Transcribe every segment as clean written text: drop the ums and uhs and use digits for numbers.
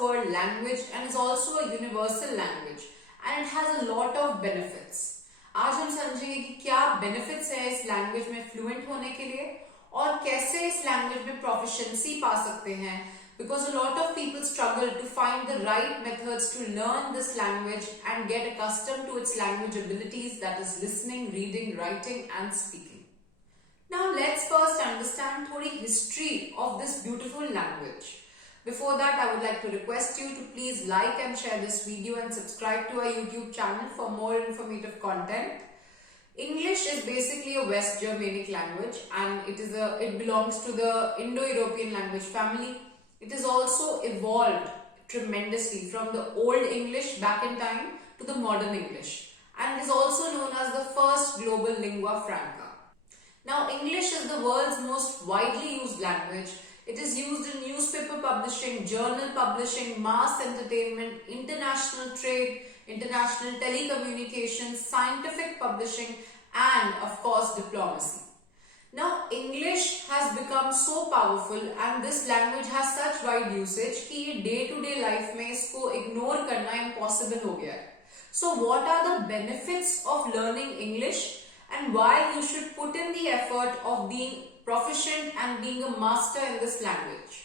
world language and is also a universal language and it has a lot of benefits. आज हम समझेंगे कि क्या benefits है इस language में fluent होने के लिए और कैसे इस language में proficiency पा सकते हैं, because a lot of people struggle to find the right methods to learn this language and get accustomed to its language abilities, that is listening, reading, writing and speaking. Now let's first understand थोड़ी history of this beautiful language. Before that, I would like to request you to please like and share this video and subscribe to our YouTube channel for more informative content. English is basically a West Germanic language and it belongs to the Indo-European language family. It is also evolved tremendously from the Old English back in time to the modern English, and it is also known as the first global lingua franca. Now, English is the world's most widely used language. It is used in newspaper publishing, journal publishing, mass entertainment, international trade, international telecommunications, scientific publishing, and of course diplomacy. Now, English has become so powerful and this language has such wide usage कि ये day-to-day life में इसको ignore करना impossible हो गया है. So, what are the benefits of learning English and why you should put in the effort of being proficient and being a master in this language?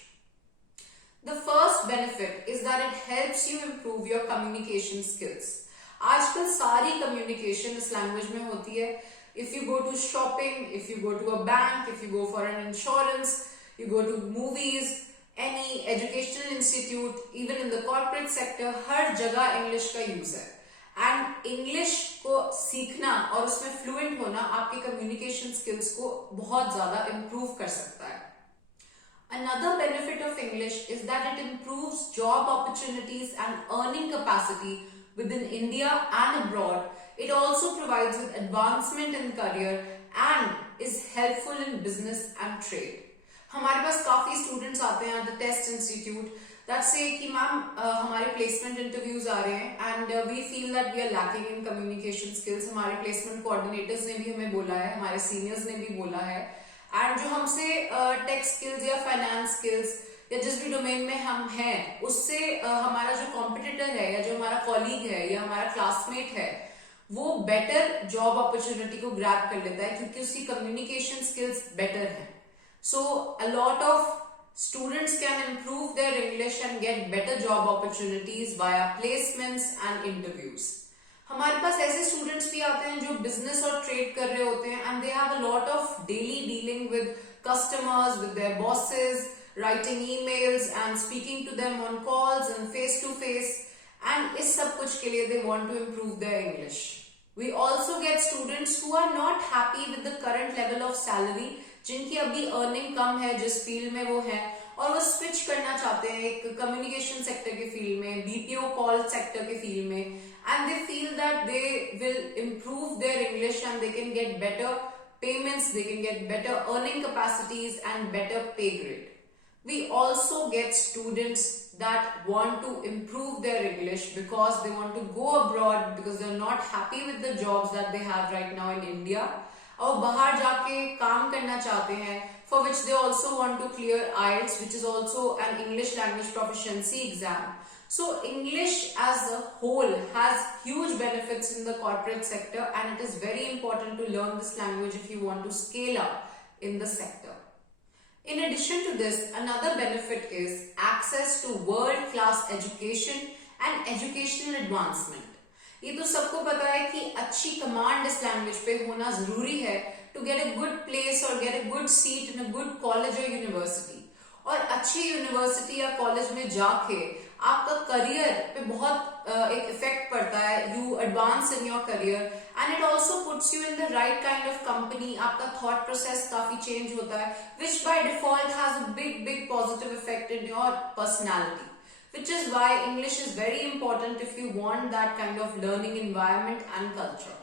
The first benefit is that it helps you improve your communication skills. आजकल सारी communication इस language में होती है. If you go to shopping, if you go to a bank, if you go for an insurance, you go to movies, any educational institute, even in the corporate sector, हर जगह English का use है. And English को सीखना और उसमें fluent होना आपके communication skills को बहुत ज़्यादा improve कर सकता है. Another benefit of English is that it improves job opportunities and earning capacity within India and abroad. It also provides with advancement in career and is helpful in business and trade. हमारे पास काफी students आते हैं at the test institute that say कि ma'am हमारे placement interviews आ रहे हैं and we feel that we are lacking in communication skills. हमारे placement coordinators ने भी हमें बोला है, हमारे seniors ने भी बोला है, and जो हमसे tech skills या finance skills या जिस भी डोमेन में हम हैं उससे हमारा जो कॉम्पिटिटर है या जो हमारा कॉलीग है या हमारा क्लासमेट है वो बेटर जॉब अपॉर्चुनिटी को ग्रैब कर लेता है क्योंकि उसकी कम्युनिकेशन स्किल्स बेटर है. So a lot of students can improve their English and get better job opportunities via placements and interviews. हमारे पास ऐसे स्टूडेंट्स भी आते हैं जो बिजनेस और ट्रेड कर रहे होते हैं and they have a lot of daily dealing with customers, with their bosses, writing emails and speaking to them on calls and face to face, and इस सब कुछ के लिए they want to improve their English. We also get students who are not happy with the current level of salary, जिनकी अभी earning कम है जिस field में वो है और वो स्विच करना चाहते हैं एक कम्युनिकेशन सेक्टर के फील्ड में, BPO कॉल सेक्टर के फील्ड में, and they feel that they will improve their English and they can get better payments, they can get better earning capacities and better pay grade. We also get students that want to improve their English because they want to go abroad because they're not happy with the jobs that they have right now in India. और बाहर जाके काम करना चाहते हैं, for which they also want to clear IELTS, which is also an English language proficiency exam. So English as a whole has huge benefits in the corporate sector and it is very important to learn this language if you want to scale up in the sector. In addition to this, another benefit is access to world-class education and educational advancement. ये तो सबको पता है कि अच्छी command इस language पे होना जरूरी है to get a good place or get a good seat in a good college or university. और अच्छी यूनिवर्सिटी या कॉलेज में जाके आपका करियर पे बहुत एक इफेक्ट पड़ता है. You advance in your career and it also puts you in the right kind of company. आपका थॉट प्रोसेस काफी चेंज होता है विच by default has a big positive effect in your personality, which is why English is very important if you want that kind of learning environment and culture.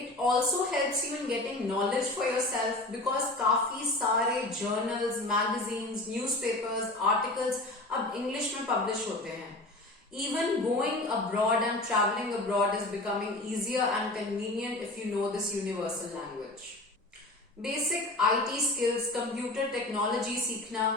It also helps you in getting knowledge for yourself because काफी सारे journals, magazines, newspapers, articles अब English में publish होते हैं. Even going abroad and traveling abroad is becoming easier and convenient if you know this universal language. Basic IT skills, computer technology सीखना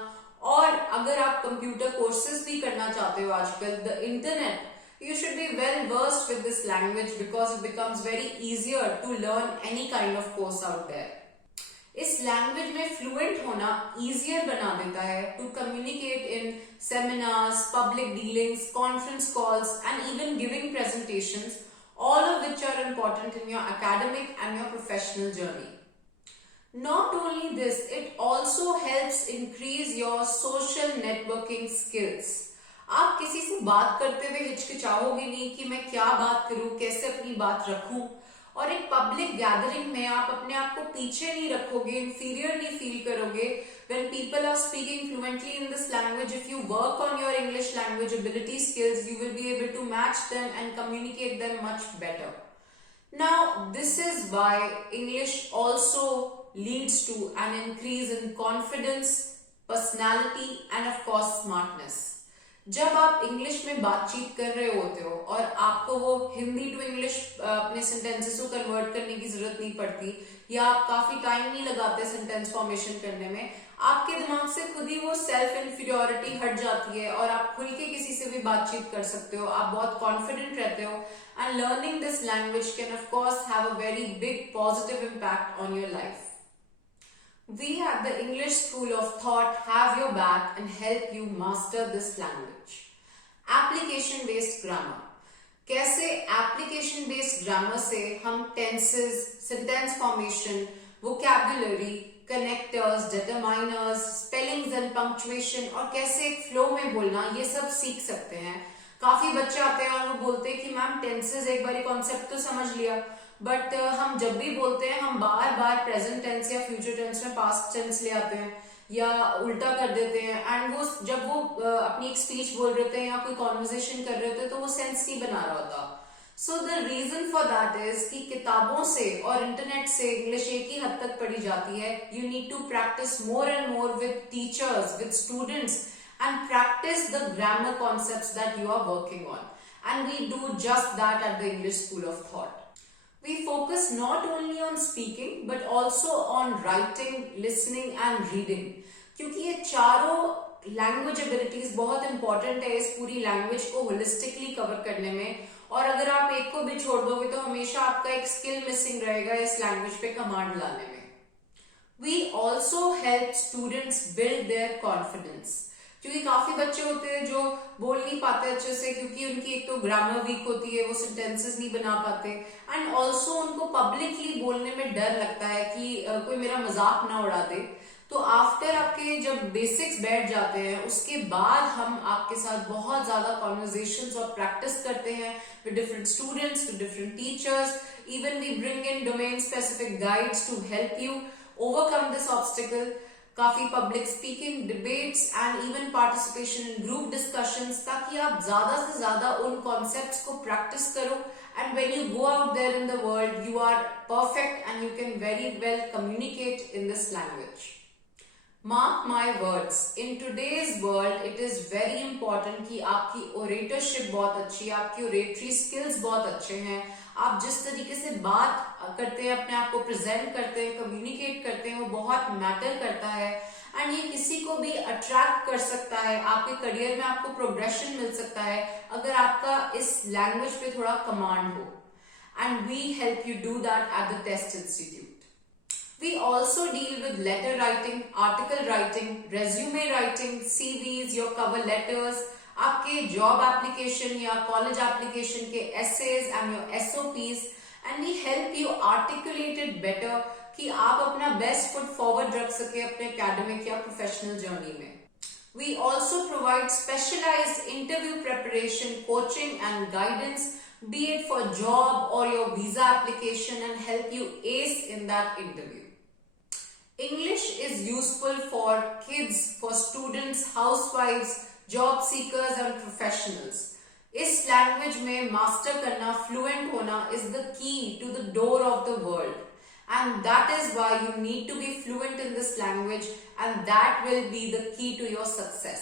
और अगर आप कंप्यूटर कोर्सेज भी करना चाहते हो आजकल, the internet, you should be well versed with this language because it becomes very easier to learn any kind of course out there. इस लैंग्वेज में फ्लुएंट होना इजियर बना देता है to communicate in seminars, public dealings, conference calls and even giving presentations, all of which are important in your academic and your professional journey. Not only this, it also helps increase your social networking skills. आप किसी से बात करते हुए हिचकिचाओगे नहीं कि मैं क्या बात करूं, कैसे अपनी बात रखूं, और एक पब्लिक गैदरिंग में आप अपने आप को पीछे नहीं रखोगे, इंफीरियर नहीं फील करोगे. When people are speaking fluently in this language, if you work on your English language ability skills, you will be able to match them and communicate them much better. Now, this is why English also leads to an increase in confidence, personality, and of course smartness. जब आप English में बातचीत कर रहे होते हो और आपको वो हिंदी टू इंग्लिश अपने सेंटेंसेस को कन्वर्ट करने की जरूरत नहीं पड़ती, या आप काफी टाइम नहीं लगाते सेंटेंस फॉर्मेशन करने में, आपके दिमाग से खुद ही वो सेल्फ इंफीरियोरिटी हट जाती है और आप खुल के किसी से भी बातचीत कर सकते हो. आप बहुत कॉन्फिडेंट रहते हो. And learning this language can of course have a very big positive impact on your life. We at the English School of Thought have your back and help you master this language. Application based grammar. कैसे application based grammar से हम tenses, sentence formation, vocabulary, connectors, determiners, spellings and punctuation और कैसे एक flow में बोलना, ये सब सीख सकते हैं. काफी बच्चे आते हैं और वो बोलते हैं कि मैम tenses एक बार कॉन्सेप्ट तो समझ लिया, बट हम जब भी बोलते हैं हम बार बार प्रेजेंट टेंस या फ्यूचर टेंस में पास्ट टेंस ले आते हैं या उल्टा कर देते हैं. एंड वो जब वो अपनी एक स्पीच बोल रहे थे या कोई कॉन्वर्सेशन कर रहे होते तो वो सेंस नहीं बना रहा होता. So the reason for that is कि किताबों से और इंटरनेट से इंग्लिश एक ही हद तक पढ़ी जाती है. You need to practise more and more with teachers, with students, and practise the grammar concepts that you are working on. And we do just that at the English School of Thought. We focus not only on speaking but also on writing, listening and reading. क्योंकि ये चारों language abilities बहुत important है इस पूरी language को holistically cover करने में. और अगर आप एक को भी छोड़ दोगे तो हमेशा आपका एक स्किल मिसिंग रहेगा इस लैंग्वेज पे कमांड लाने में. We also help students build their confidence. क्योंकि काफी बच्चे होते हैं जो बोल नहीं पाते अच्छे से क्योंकि उनकी एक तो ग्रामर वीक होती है, वो सेंटेंसेस नहीं बना पाते, एंड ऑल्सो उनको पब्लिकली बोलने में डर लगता है कि कोई मेरा मजाक ना उड़ा दे. तो आफ्टर आपके जब बेसिक्स बैठ जाते हैं उसके बाद हम आपके साथ बहुत ज्यादा कॉन्वर्सेशंस और प्रैक्टिस करते हैं with different students, with different teachers. Even we bring in domain specific guides to help you overcome this obstacle. काफी public speaking, debates and even participation in group discussions, ताकि आप ज्यादा से ज्यादा उन कॉन्सेप्ट्स को प्रैक्टिस करो. And when you go out there in the world you are perfect and you can very well communicate in this language. Mark my words, in today's world it is very important कि आपकी ओरेटरशिप बहुत अच्छी है, आपकी oratory skills बहुत अच्छे हैं, आप जिस तरीके से बात करते हैं, अपने आप को प्रेजेंट करते हैं, कम्युनिकेट करते हैं, वो बहुत मैटर करता है. एंड ये किसी को भी अट्रैक्ट कर सकता है. आपके करियर में आपको प्रोग्रेशन मिल सकता है अगर आपका इस लैंग्वेज पे थोड़ा कमांड हो. And we help you do that at the Test Institute. We also deal with letter writing, article writing, resume writing, CVs, your cover letters, आपके job application या college application के essays and your SOPs, and we help you articulate it better कि आप अपना best foot forward रख सके अपने academic या professional journey में. We also provide specialized interview preparation, coaching and guidance, be it for job or your visa application, and help you ace in that interview. English is useful for kids, for students, housewives, job seekers and professionals. इस language में master करना, fluent होना is the key to the door of the world, and that is why you need to be fluent in this language, and that will be the key to your success.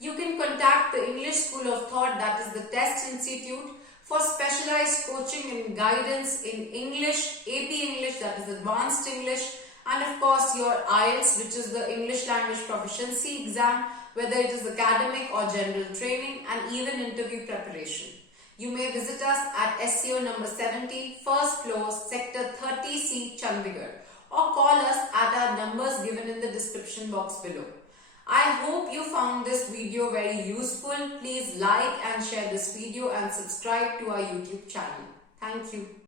You can contact the English School of Thought, that is the Test Institute, for specialized coaching and guidance in English, AP English, that is Advanced English, and of course your IELTS, which is the English Language Proficiency exam, whether it is academic or general training and even interview preparation. You may visit us at SCO number 70, first floor, sector 30C, Chandigarh, or call us at our numbers given in the description box below. I hope you found this video very useful. Please like and share this video and subscribe to our YouTube channel. Thank you.